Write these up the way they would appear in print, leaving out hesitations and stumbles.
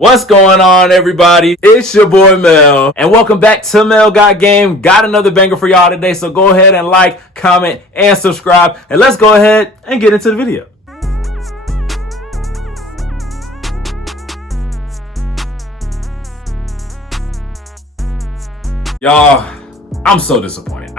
What's going on, everybody? It's your boy Mel, and welcome back to Mel Got Game. Got another banger for y'all today, so go ahead and like, comment, and subscribe, and let's go ahead and get into the video. Y'all, I'm so disappointed.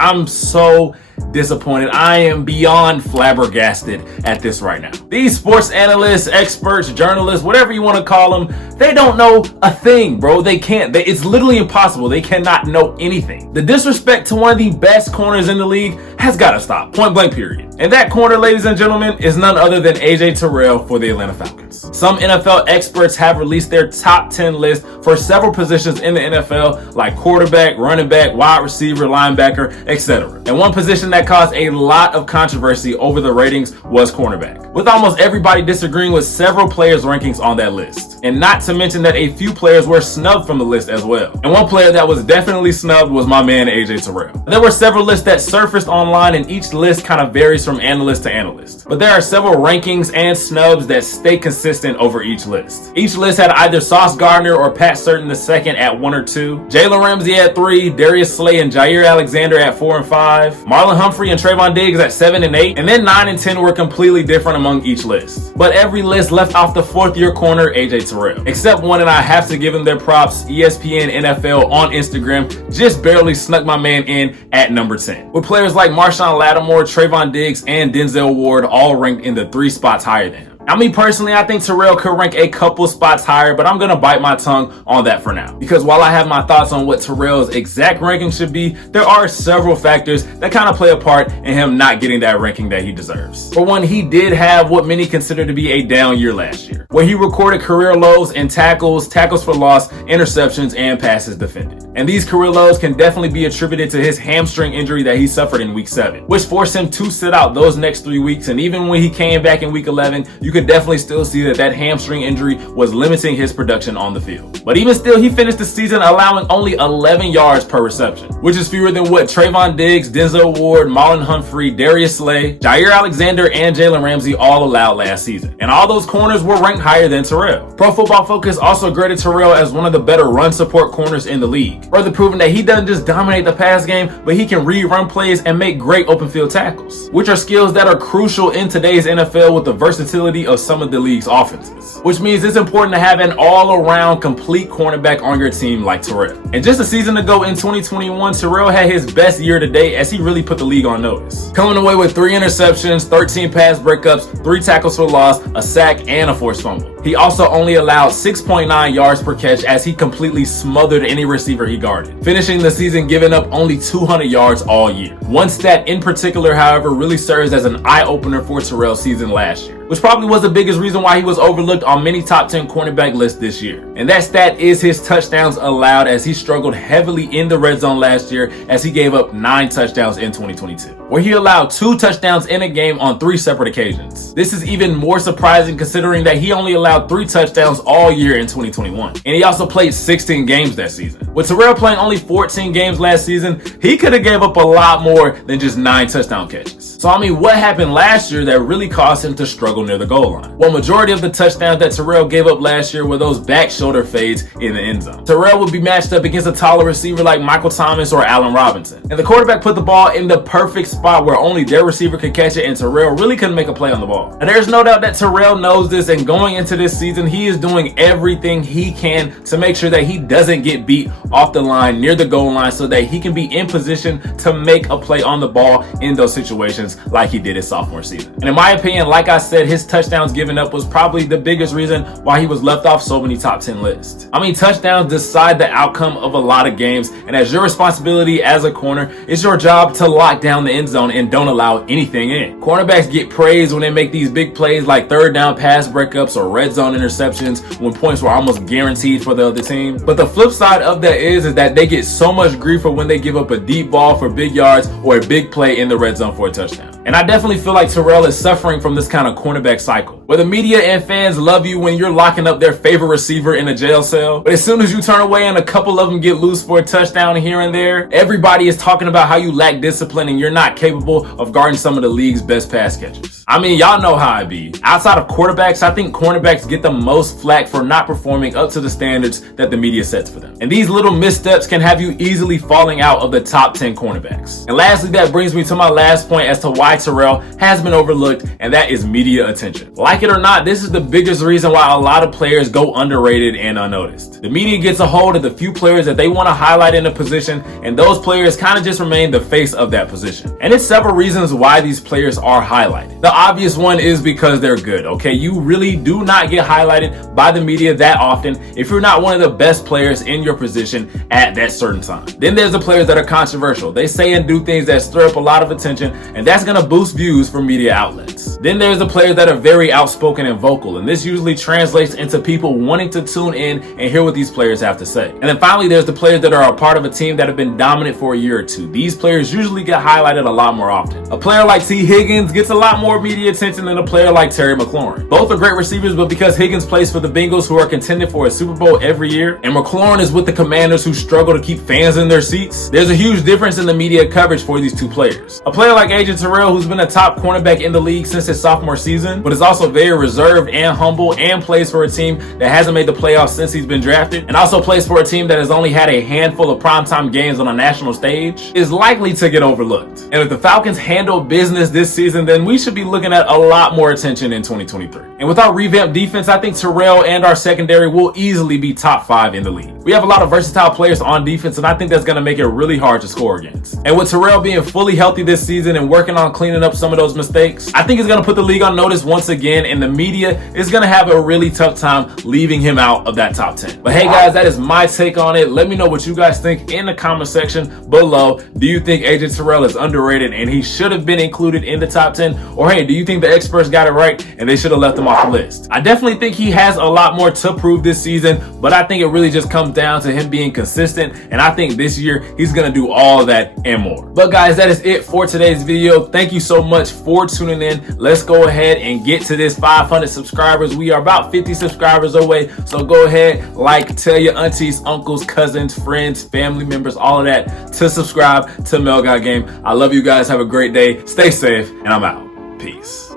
I am beyond flabbergasted at this right now. These sports analysts, experts, journalists, whatever you want to call them, they don't know a thing, bro. They can't. It's literally impossible. They cannot know anything. The disrespect to one of the best corners in the league has got to stop. Point blank, period. And that corner, ladies and gentlemen, is none other than AJ Terrell for the Atlanta Falcons. Some NFL experts have released their top 10 list for several positions in the NFL, like quarterback, running back, wide receiver, linebacker, etc. And one position that caused a lot of controversy over the ratings was cornerback, with almost everybody disagreeing with several players' rankings on that list. And not to mention that a few players were snubbed from the list as well. And one player that was definitely snubbed was my man AJ Terrell. There were several lists that surfaced online, and each list kind of varies from analyst to analyst. But there are several rankings and snubs that stay consistent over each list. Each list had either Sauce Gardner or Pat Certain II at 1 or 2, Jalen Ramsey at 3, Darius Slay and Jair Alexander at 4 and 5, Marlon Humphrey and Trayvon Diggs at 7 and 8, and then 9 and 10 were completely different among each list. But every list left off the 4th-year corner AJ Terrell, except one, and I have to give him their props. ESPN NFL on Instagram just barely snuck my man in at number 10, with players like Marshawn Lattimore, Trayvon Diggs, and Denzel Ward all ranked in the 3 spots higher than him. Now, me personally, I think Terrell could rank a couple spots higher, but I'm going to bite my tongue on that for now. Because while I have my thoughts on what Terrell's exact ranking should be, there are several factors that kind of play a part in him not getting that ranking that he deserves. For one, he did have what many consider to be a down year last year, where he recorded career lows in tackles, tackles for loss, interceptions, and passes defended. And these career lows can definitely be attributed to his hamstring injury that he suffered in week 7, which forced him to sit out those next 3 weeks. And even when he came back in week 11, you could definitely still see that hamstring injury was limiting his production on the field. But even still, he finished the season allowing only 11 yards per reception, which is fewer than what Trayvon Diggs, Denzel Ward, Marlon Humphrey, Darius Slay, Jair Alexander, and Jalen Ramsey all allowed last season. And all those corners were ranked higher than Terrell. Pro Football Focus also graded Terrell as one of the better run support corners in the league, further proving that he doesn't just dominate the pass game, but he can read run plays and make great open field tackles, which are skills that are crucial in today's NFL with the versatility of some of the league's offenses, which means it's important to have an all-around complete cornerback on your team like Terrell. And just a season ago in 2021, Terrell had his best year to date as he really put the league on notice, coming away with 3 interceptions, 13 pass breakups, 3 tackles for loss, a sack, and a forced fumble. He also only allowed 6.9 yards per catch as he completely smothered any receiver he guarded, finishing the season giving up only 200 yards all year. One stat in particular, however, really serves as an eye-opener for Terrell's season last year, which probably was the biggest reason why he was overlooked on many top 10 cornerback lists this year. And that stat is his touchdowns allowed, as he struggled heavily in the red zone last year as he gave up 9 touchdowns in 2022, where he allowed 2 touchdowns in a game on 3 separate occasions. This is even more surprising considering that he only allowed 3 touchdowns all year in 2021. And he also played 16 games that season. With Terrell playing only 14 games last season, he could have gave up a lot more than just 9 touchdown catches. So I mean, what happened last year that really caused him to struggle near the goal line? Well, majority of the touchdowns that Terrell gave up last year were those back shoulder fades in the end zone. Terrell would be matched up against a taller receiver like Michael Thomas or Allen Robinson, and the quarterback put the ball in the perfect spot where only their receiver could catch it, and Terrell really couldn't make a play on the ball. And there's no doubt that Terrell knows this, and going into this season, he is doing everything he can to make sure that he doesn't get beat off the line near the goal line so that he can be in position to make a play on the ball in those situations like he did his sophomore season. And in my opinion, like I said, his touchdowns given up was probably the biggest reason why he was left off so many top 10 lists. I mean, touchdowns decide the outcome of a lot of games, and as your responsibility as a corner, it's your job to lock down the end zone and don't allow anything in. Cornerbacks get praised when they make these big plays like 3rd down pass breakups or red zone interceptions when points were almost guaranteed for the other team. But the flip side of that is that they get so much grief for when they give up a deep ball for big yards or a big play in the red zone for a touchdown. And I definitely feel like Terrell is suffering from this kind of cornerback cycle, where the media and fans love you when you're locking up their favorite receiver in a jail cell, but as soon as you turn away and a couple of them get loose for a touchdown here and there, everybody is talking about how you lack discipline and you're not capable of guarding some of the league's best pass catchers. I mean, y'all know how it be. Outside of quarterbacks, I think cornerbacks get the most flack for not performing up to the standards that the media sets for them. And these little missteps can have you easily falling out of the top 10 cornerbacks. And lastly, that brings me to my last point as to why Terrell has been overlooked, and that is media attention. Like it or not, this is the biggest reason why a lot of players go underrated and unnoticed. The media gets a hold of the few players that they want to highlight in a position, and those players kind of just remain the face of that position. And it's several reasons why these players are highlighted. The obvious one is because they're good, okay? You really do not get highlighted by the media that often if you're not one of the best players in your position at that certain time. Then there's the players that are controversial. They say and do things that stir up a lot of attention, and that's going to boost views for media outlets. Then there's the players that are very outspoken and vocal, and this usually translates into people wanting to tune in and hear what these players have to say. And then finally, there's the players that are a part of a team that have been dominant for a year or two. These players usually get highlighted a lot more often. A player like T. Higgins gets a lot more media attention than a player like Terry McLaurin. Both are great receivers, but because Higgins plays for the Bengals, who are contending for a Super Bowl every year, and McLaurin is with the Commanders, who struggle to keep fans in their seats, there's a huge difference in the media coverage for these two players. A player like AJ Terrell, who's been a top cornerback in the league since his sophomore season, but is also very reserved and humble and plays for a team that hasn't made the playoffs since he's been drafted, and also plays for a team that has only had a handful of primetime games on a national stage, is likely to get overlooked. And if the Falcons handle business this season, then we should be looking at a lot more attention in 2023. And with our revamped defense, I think Terrell and our secondary will easily be top 5 in the league. We have a lot of versatile players on defense, and I think that's going to make it really hard to score against. And with Terrell being fully healthy this season and working on cleaning up some of those mistakes, I think it's going to put the league on notice once again, and the media is going to have a really tough time leaving him out of that top 10. But hey guys, that is my take on it. Let me know what you guys think in the comment section below. Do you think AJ Terrell is underrated and he should have been included in the top 10? Or hey, do you think the experts got it right and they should have left him off the list? I definitely think he has a lot more to prove this season, but I think it really just comes down to him being consistent, and I think this year he's going to do all of that and more. But guys, that is it for today's video. Thank you so much for tuning in. Let's go ahead and get to this 500 subscribers. We are about 50 subscribers away, so go ahead, like, tell your aunties, uncles, cousins, friends, family members, all of that to subscribe to Mel Got Game. I love you guys. Have a great day. Stay safe, and I'm out. Peace.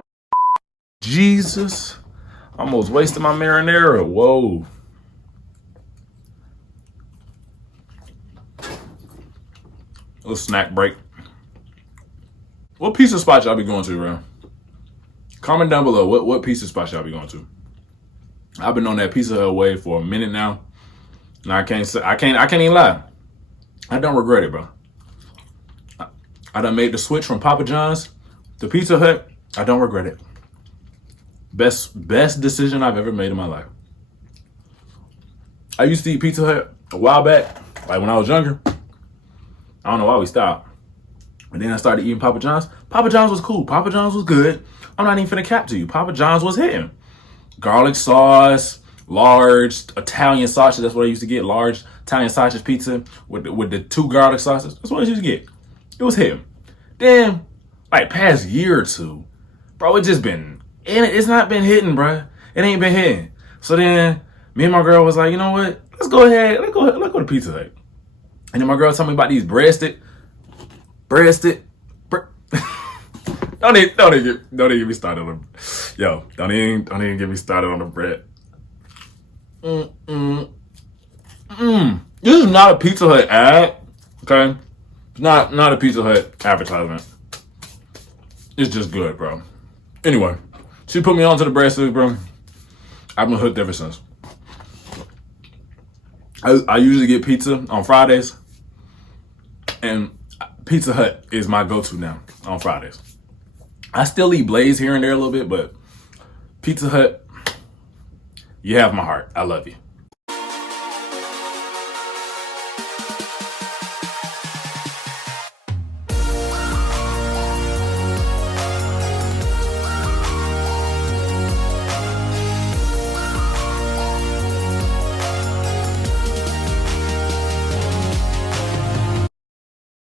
Jesus. Almost wasted my marinara. Whoa. Little snack break. What pizza spot y'all be going to, bro? Comment down below what pizza spot y'all be going to. I've been on that Pizza Hut way for a minute now. And I can't even lie. I don't regret it, bro. I done made the switch from Papa John's to Pizza Hut. I don't regret it. Best decision I've ever made in my life. I used to eat Pizza Hut a while back, like when I was younger. I don't know why we stopped. But then I started eating Papa John's. Papa John's was cool. Papa John's was good. I'm not even finna cap to you. Papa John's was hitting. Garlic sauce, large Italian sausage. That's what I used to get. Large Italian sausage pizza with the 2 garlic sauces. That's what I used to get. It was hitting. Then, like past year or two, bro, it's not been hitting, bro. It ain't been hitting. So then me and my girl was like, you know what? Let's go to Pizza Hut. And then my girl told me about these breadstick. Don't even get me started on the, yo. Don't even get me started on the bread. This is not a Pizza Hut ad, okay? It's not a Pizza Hut advertisement. It's just good, bro. Anyway, she put me onto the breadsticks, bro. I've been hooked ever since. I usually get pizza on Fridays, and Pizza Hut is my go-to now on Fridays. I still eat Blaze here and there a little bit, but Pizza Hut, you have my heart. I love you.